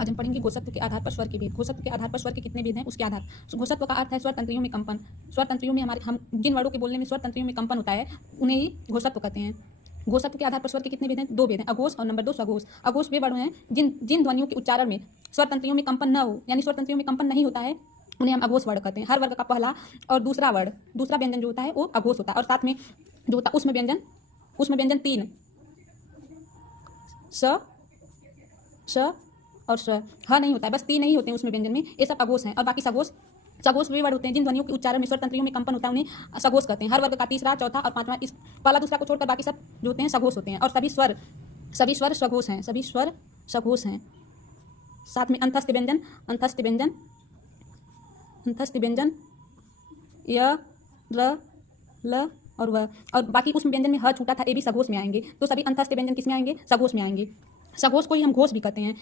आज हम पढ़ेंगे घोषत्व के आधार पर स्वर के भेद। घोषत्व के आधार पर स्वर के कितने भेद हैं, उसके आधार। घोषत्व का अर्थ है स्वर तंत्रियों में कंपन। स्वर तंत्रियों में हम जिन वर्णों के बोलने में स्वर तंत्रियों में कंपन होता है उन्हें ही घोषत्व कहते हैं। घोषत्व के आधार पर स्वर के कितने भेद हैं, 2 भेद हैं, अघोष और नंबर 2 सघोष। अघोष वे वर्ण हैं जिन ध्वनियों के उच्चारण में स्वर तंत्रियों में कंपन न हो, यानी स्वर तंत्रियों में कंपन नहीं होता है, उन्हें हम अघोष वर्ण कहते हैं। हर वर्ग का पहला और दूसरा व्यंजन जो होता है वो अघोष होता है, और साथ में जो होता है उसमें व्यंजन 3 स और स, ह नहीं होता है, बस 3 नहीं होते हैं उसमें व्यंजन में, ये सब अघोष हैं। और बाकी सघोष वे वर्ड होते हैं जिन ध्वनियों के उच्चारण में स्वर तंत्रियों में कंपन होता है, उन्हें सघोष कहते हैं। हर वर्ग का तीसरा, चौथा और पांचवा, इस पहला दूसरा को छोड़कर बाकी सब जो होते हैं सघोष होते हैं। और सभी स्वर सघोष हैं, सभी स्वर सघोष हैं। साथ में अंतस्थ व्यंजन य, र, ल और व, और बाकी उसमें व्यंजन में ह छूटा था, ये भी सघोष में आएंगे। तो सभी अंतस्थ व्यंजन किस में आएंगे, सघोष में आएंगे। सघोष को ही हम घोष भी कहते हैं।